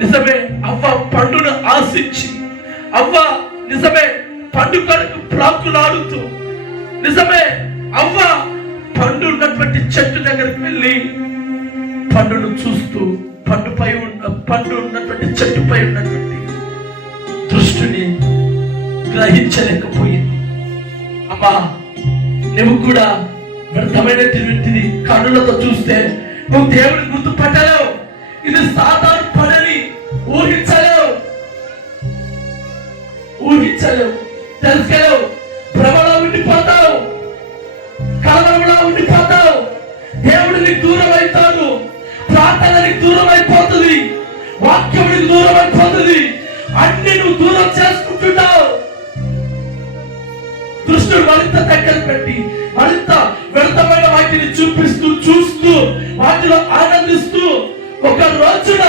నిజమే, అవ్వ పండును ఆశించి, అవ్వ నిజమే పండు కొరకు ప్రాకులాడుతూ, నిజమే అవ్వ పండు ఉన్నటువంటి చెట్టు దగ్గరికి వెళ్ళి పండును చూస్తూ పండు ఉన్నటువంటి చెట్టుపై ఉన్నటువంటి దృష్టిని గ్రహించలేకపోయింది. అమ్మా, నువ్వు కూడా వ్యర్థమైనటువంటిది కన్నులతో చూస్తే నువ్వు దేవుని గుర్తుపట్టలేవు. ఇది సాధారణ పనిని ఊహించలేవు, తెలుసుకోలేవు. భ్రమలో ఉండిపోతావు, కలవరంలో ఉండిపోతావు. దేవుడికి దూరం అవుతాడు, ప్రార్థనకి దూరం అయిపోతుంది, వాక్యానికి దూరం అయిపోతుంది. అన్ని నువ్వు దూరం చేసుకుంటున్నావు. దృష్టిని మరింత దగ్గర పెట్టి మరింత వ్యర్థమైన వాటిని చూస్తూ వాటిలో ఆనందిస్తూ ఒక రోజున